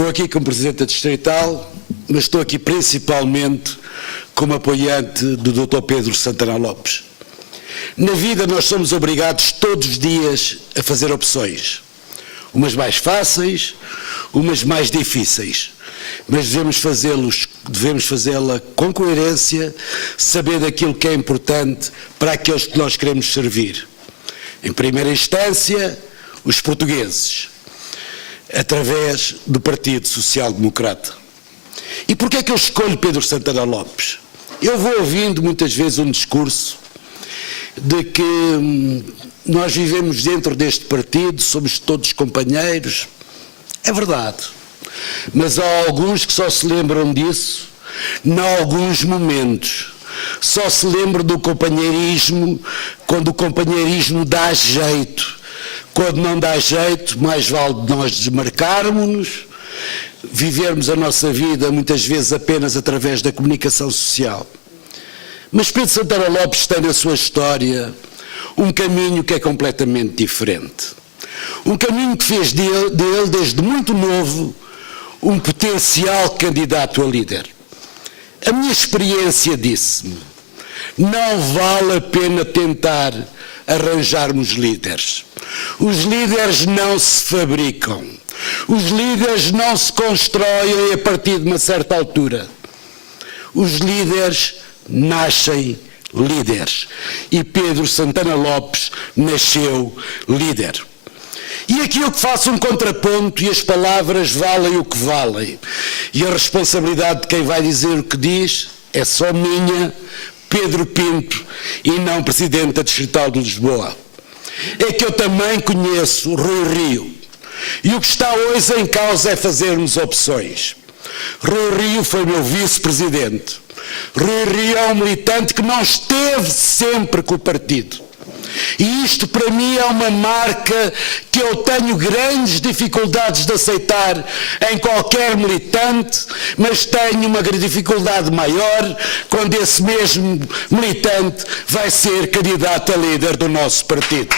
Estou aqui como Presidente da Distrital, mas estou aqui principalmente como apoiante do Dr. Pedro Santana Lopes. Na vida nós somos obrigados todos os dias a fazer opções, umas mais fáceis, umas mais difíceis, mas devemos fazê-la com coerência, sabendo aquilo que é importante para aqueles que nós queremos servir. Em primeira instância, os portugueses, através do Partido Social Democrata. E porquê é que eu escolho Pedro Santana Lopes? Eu vou ouvindo muitas vezes um discurso de que nós vivemos dentro deste partido, somos todos companheiros. É verdade. Mas há alguns que só se lembram disso em alguns momentos. Só se lembram do companheirismo quando o companheirismo dá jeito. Quando não dá jeito, mais vale nós desmarcarmos-nos, vivermos a nossa vida muitas vezes apenas através da comunicação social. Mas Pedro Santana Lopes tem na sua história um caminho que é completamente diferente. Um caminho que fez dele, desde muito novo, um potencial candidato a líder. A minha experiência disse-me, não vale a pena tentar arranjarmos líderes. Os líderes não se fabricam. Os líderes não se constroem a partir de uma certa altura. Os líderes nascem líderes. E Pedro Santana Lopes nasceu líder. E aqui eu que faço um contraponto e as palavras valem o que valem. E a responsabilidade de quem vai dizer o que diz é só minha, Pedro Pinto, e não Presidente da Distrital de Lisboa. É que eu também conheço Rui Rio. E o que está hoje em causa é fazermos opções. Rui Rio foi meu vice-presidente. Rui Rio é um militante que não esteve sempre com o partido. E isto para mim é uma marca que eu tenho grandes dificuldades de aceitar em qualquer militante, mas tenho uma dificuldade maior quando esse mesmo militante vai ser candidato a líder do nosso partido.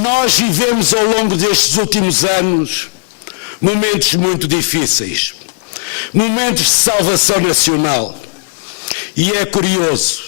Nós vivemos ao longo destes últimos anos momentos muito difíceis, momentos de salvação nacional. E é curioso,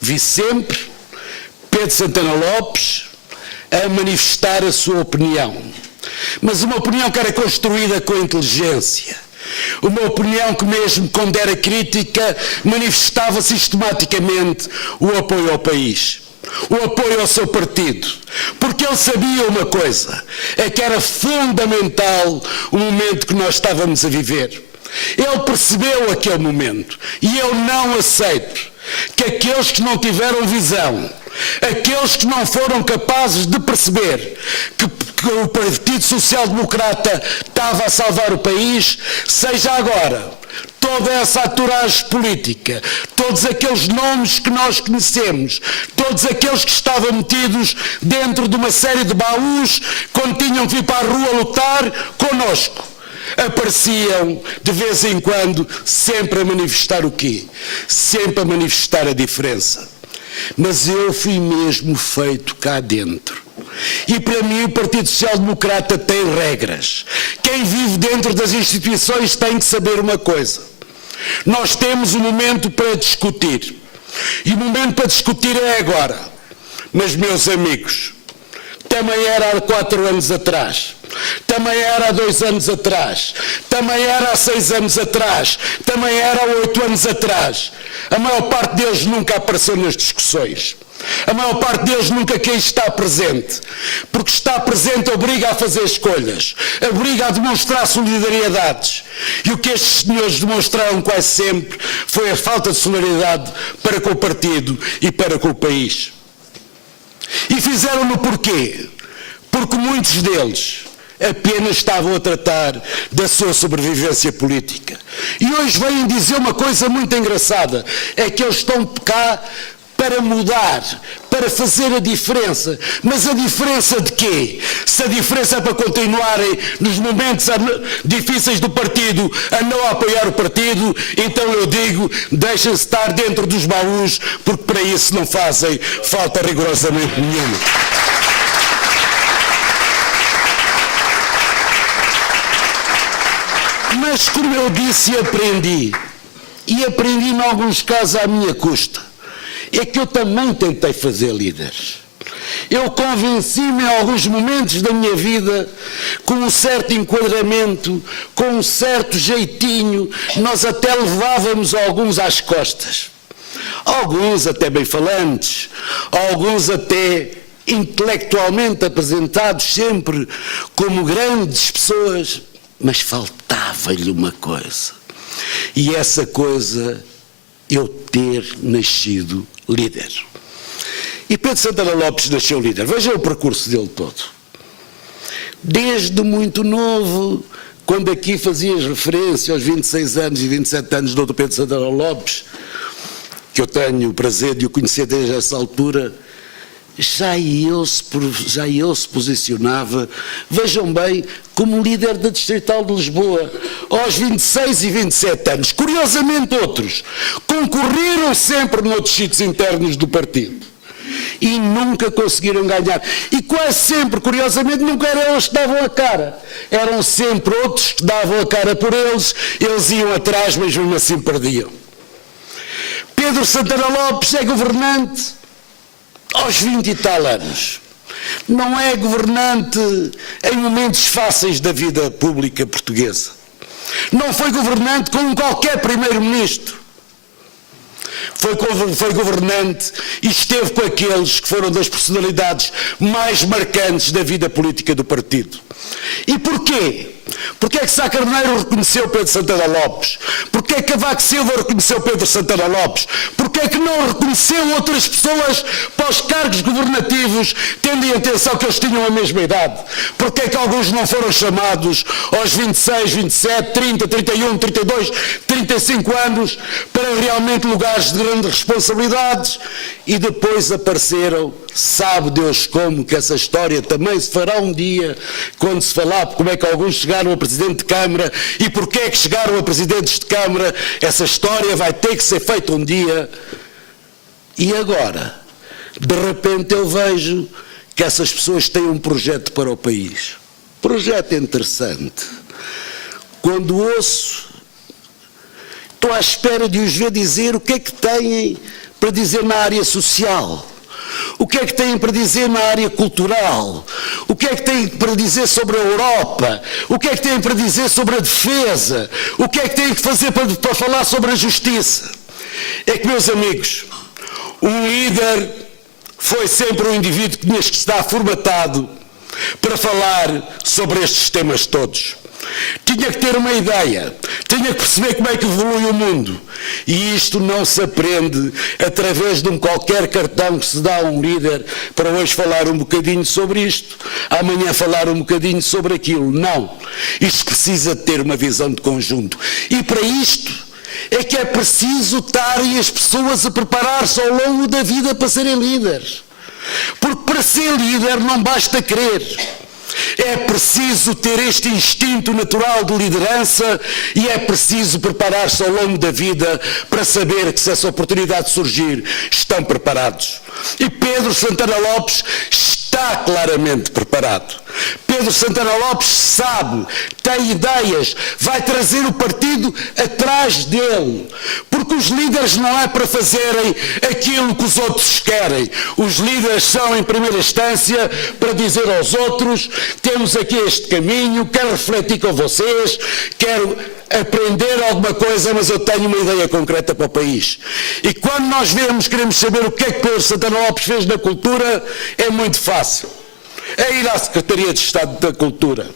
vi sempre Pedro Santana Lopes a manifestar a sua opinião, mas uma opinião que era construída com inteligência, uma opinião que mesmo quando era crítica manifestava sistematicamente o apoio ao país, o apoio ao seu partido, porque ele sabia uma coisa, é que era fundamental o momento que nós estávamos a viver. Ele percebeu aquele momento e eu não aceito que aqueles que não tiveram visão, aqueles que não foram capazes de perceber que o Partido Social Democrata estava a salvar o país, seja agora toda essa aturagem política, todos aqueles nomes que nós conhecemos, todos aqueles que estavam metidos dentro de uma série de baús quando tinham que ir para a rua lutar connosco, apareciam de vez em quando sempre a manifestar o quê? Sempre a manifestar a diferença. Mas eu fui mesmo feito cá dentro. E para mim o Partido Social Democrata tem regras. Quem vive dentro das instituições tem que saber uma coisa. Nós temos um momento para discutir. E o momento para discutir é agora. Mas, meus amigos, também era há 4 anos atrás. Também era há 2 anos atrás. Também era há 6 anos atrás. Também era há 8 anos atrás. A maior parte deles nunca apareceu nas discussões. A maior parte deles nunca quem está presente, porque estar presente obriga a fazer escolhas, obriga a demonstrar solidariedades. E o que estes senhores demonstraram quase sempre foi a falta de solidariedade para com o partido e para com o país. E fizeram-no porquê? Porque muitos deles apenas estavam a tratar da sua sobrevivência política. E hoje vêm dizer uma coisa muito engraçada, é que eles estão cá para mudar, para fazer a diferença. Mas a diferença de quê? Se a diferença é para continuarem nos momentos difíceis do partido a não apoiar o partido, então eu digo, deixem-se estar dentro dos baús, porque para isso não fazem falta rigorosamente nenhuma. Mas como eu disse e aprendi em alguns casos à minha custa, é que eu também tentei fazer líderes. Eu convenci-me em alguns momentos da minha vida, com um certo enquadramento, com um certo jeitinho, nós até levávamos alguns às costas. Alguns até bem falantes, alguns até intelectualmente apresentados sempre como grandes pessoas, mas faltava-lhe uma coisa. E essa coisa, eu ter nascido líder. E Pedro Santana Lopes nasceu líder. Veja o percurso dele todo. Desde muito novo, quando aqui fazias referência aos 26 anos e 27 anos do Dr. Pedro Santana Lopes, que eu tenho o prazer de o conhecer desde essa altura, já ele se posicionava, vejam bem, como líder da Distrital de Lisboa, aos 26 e 27 anos. Curiosamente outros concorreram sempre noutros sítios internos do partido e nunca conseguiram ganhar. E quase sempre, curiosamente, nunca eram eles que davam a cara. Eram sempre outros que davam a cara por eles, eles iam atrás, mas mesmo assim perdiam. Pedro Santana Lopes é governante aos 20 e tal anos. Não é governante em momentos fáceis da vida pública portuguesa. Não foi governante como qualquer primeiro-ministro. Foi governante e esteve com aqueles que foram das personalidades mais marcantes da vida política do partido. E porquê? Porquê é que Sá Carneiro reconheceu Pedro Santana Lopes? Porquê é que Cavaco Silva reconheceu Pedro Santana Lopes? Porquê é que não reconheceu outras pessoas para os cargos governativos, tendo em atenção que eles tinham a mesma idade? Porquê é que alguns não foram chamados aos 26, 27, 30, 31, 32, 35 anos para realmente lugares de grandes responsabilidades e depois apareceram, sabe Deus como, que essa história também se fará um dia, quando se falar como é que alguns chegaram a Presidente de Câmara e porque é que chegaram a Presidentes de Câmara, essa história vai ter que ser feita um dia. E agora, de repente eu vejo que essas pessoas têm um projeto para o país. Projeto interessante. Quando ouço, estou à espera de os ver dizer o que é que têm para dizer na área social. O que é que têm para dizer na área cultural? O que é que têm para dizer sobre a Europa? O que é que têm para dizer sobre a defesa? O que é que têm que fazer para falar sobre a justiça? É que, meus amigos, um líder foi sempre um indivíduo que tinha que estar formatado para falar sobre estes temas todos. Tinha que ter uma ideia, tinha que perceber como é que evolui o mundo. E isto não se aprende através de um qualquer cartão que se dá a um líder para hoje falar um bocadinho sobre isto, amanhã falar um bocadinho sobre aquilo. Não. Isto precisa ter uma visão de conjunto. E para isto é que é preciso estarem as pessoas a preparar-se ao longo da vida para serem líderes. Porque para ser líder não basta querer. É preciso ter este instinto natural de liderança e é preciso preparar-se ao longo da vida para saber que se essa oportunidade surgir, estão preparados. E Pedro Santana Lopes está claramente preparado. Pedro Santana Lopes sabe, tem ideias, vai trazer o partido atrás dele. Porque os líderes não é para fazerem aquilo que os outros querem. Os líderes são, em primeira instância, para dizer aos outros: temos aqui este caminho, quero refletir com vocês, quero aprender alguma coisa, mas eu tenho uma ideia concreta para o país. E quando nós queremos saber o que é que Pedro Santana Lopes fez na cultura, é muito fácil. É ir à Secretaria de Estado da Cultura.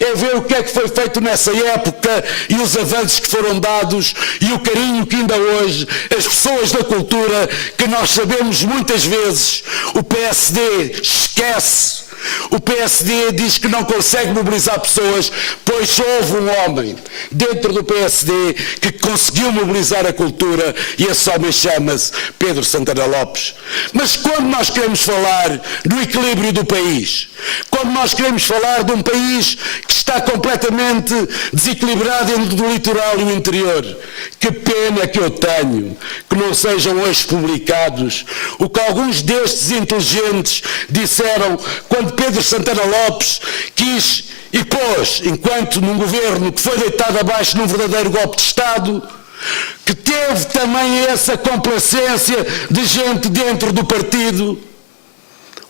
É ver o que é que foi feito nessa época e os avanços que foram dados e o carinho que ainda hoje as pessoas da cultura, que nós sabemos muitas vezes, o PSD esquece O PSD diz que não consegue mobilizar pessoas, pois houve um homem dentro do PSD que conseguiu mobilizar a cultura e esse homem chama-se Pedro Santana Lopes. Mas quando nós queremos falar do equilíbrio do país, quando nós queremos falar de um país que está completamente desequilibrado entre o litoral e o interior, que pena que eu tenho que não sejam hoje publicados o que alguns destes inteligentes disseram quando Pedro Santana Lopes quis e pôs, enquanto num governo que foi deitado abaixo num verdadeiro golpe de Estado, que teve também essa complacência de gente dentro do partido.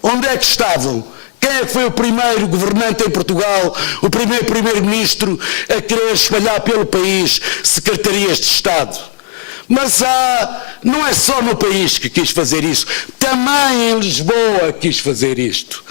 Onde é que estavam? Quem é que foi o primeiro governante em Portugal, o primeiro primeiro-ministro a querer espalhar pelo país secretarias de Estado? Mas não é só no país que quis fazer isso, também em Lisboa quis fazer isto.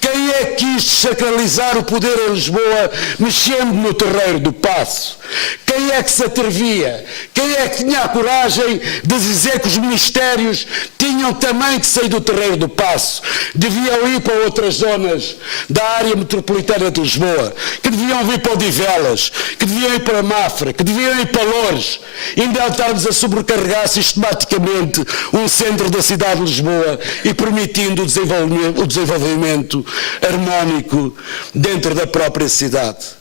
Quem é que quis sacralizar o poder em Lisboa mexendo no terreiro do Paço? Quem é que se atrevia? Quem é que tinha a coragem de dizer que os ministérios tinham também que sair do terreiro do Paço? Deviam ir para outras zonas da área metropolitana de Lisboa, que deviam vir para Odivelas, que deviam ir para Mafra, que deviam ir para Loures, ainda estarmos a sobrecarregar sistematicamente um centro da cidade de Lisboa e permitindo o desenvolvimento harmónico dentro da própria cidade.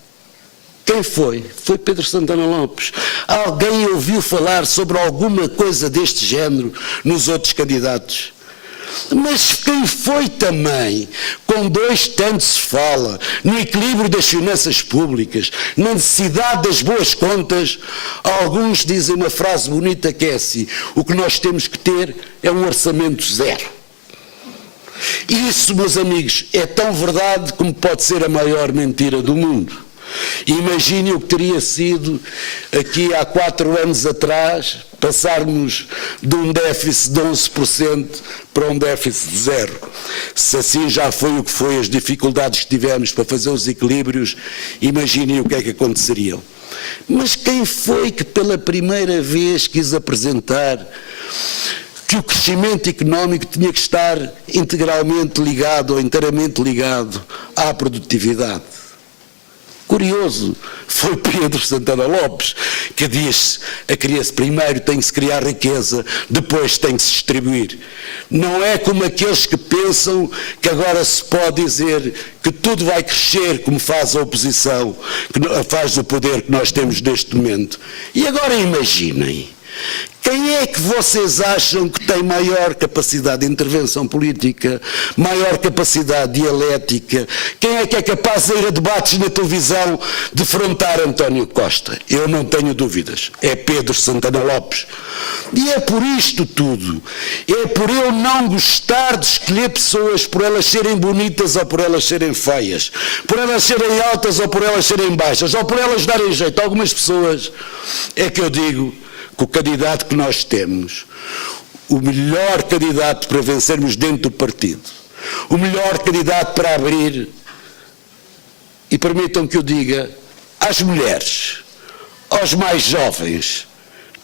Quem foi? Foi Pedro Santana Lopes. Alguém ouviu falar sobre alguma coisa deste género nos outros candidatos? Mas quem foi também, com dois tanto se fala, no equilíbrio das finanças públicas, na necessidade das boas contas, alguns dizem uma frase bonita que é assim: o que nós temos que ter é um orçamento zero. Isso, meus amigos, é tão verdade como pode ser a maior mentira do mundo. Imagine o que teria sido aqui há 4 anos atrás passarmos de um déficit de 11% para um déficit de 0%. Se assim já foi o que foi, as dificuldades que tivemos para fazer os equilíbrios, imaginem o que é que aconteceria. Mas quem foi que pela primeira vez quis apresentar que o crescimento económico tinha que estar integralmente ligado ou inteiramente ligado à produtividade? Curioso, foi Pedro Santana Lopes que disse primeiro tem que se criar riqueza, depois tem que se distribuir. Não é como aqueles que pensam que agora se pode dizer que tudo vai crescer como faz a oposição, que faz o poder que nós temos neste momento. E agora imaginem, quem é que vocês acham que tem maior capacidade de intervenção política, maior capacidade dialética? Quem é capaz de ir a debates na televisão defrontar António Costa? Eu não tenho dúvidas. É Pedro Santana Lopes. E é por isto tudo. É por eu não gostar de escolher pessoas por elas serem bonitas ou por elas serem feias, por elas serem altas ou por elas serem baixas, ou por elas darem jeito a algumas pessoas, é que eu digo que o candidato que nós temos, o melhor candidato para vencermos dentro do partido, o melhor candidato para abrir, e permitam que eu diga, às mulheres, aos mais jovens,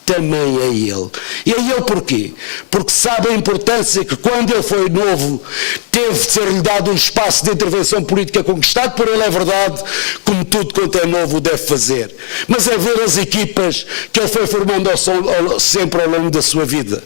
também é ele. E é ele porquê? Porque sabe a importância que quando ele foi novo, teve de ser-lhe dado um espaço de intervenção política conquistado por ele, é verdade, como tudo quanto é novo deve fazer. Mas é ver as equipas que ele foi formando sempre ao longo da sua vida.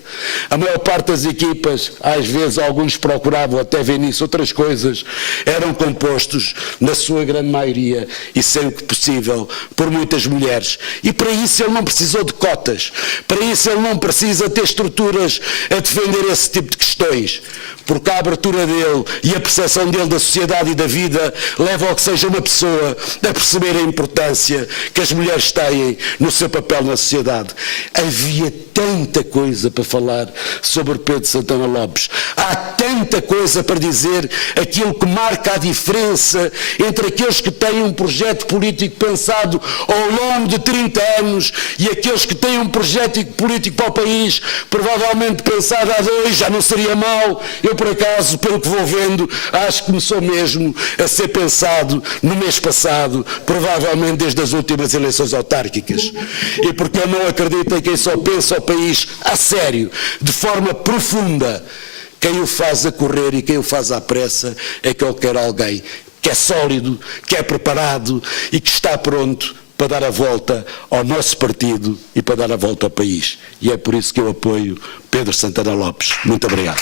A maior parte das equipas, às vezes alguns procuravam até ver nisso outras coisas, eram compostos, na sua grande maioria, e sempre que possível, por muitas mulheres. E para isso ele não precisou de cotas. Para isso ele não precisa ter estruturas a defender esse tipo de questões, porque a abertura dele e a percepção dele da sociedade e da vida leva ao que seja uma pessoa a perceber a importância que as mulheres têm no seu papel na sociedade. Havia tanta coisa para falar sobre Pedro Santana Lopes, há tanta coisa para dizer, aquilo que marca a diferença entre aqueles que têm um projeto político pensado ao longo de 30 anos e aqueles que têm um projeto político para o país provavelmente pensado há 2, já não seria mau. Eu, por acaso, pelo que vou vendo, acho que começou mesmo a ser pensado no mês passado, provavelmente desde as últimas eleições autárquicas. E porque eu não acredito em quem só pensa o país a sério, de forma profunda, Quem o faz a correr e quem o faz à pressa é que ele quer alguém que é sólido, que é preparado e que está pronto para dar a volta ao nosso partido e para dar a volta ao país. E é por isso que eu apoio Pedro Santana Lopes. Muito obrigado.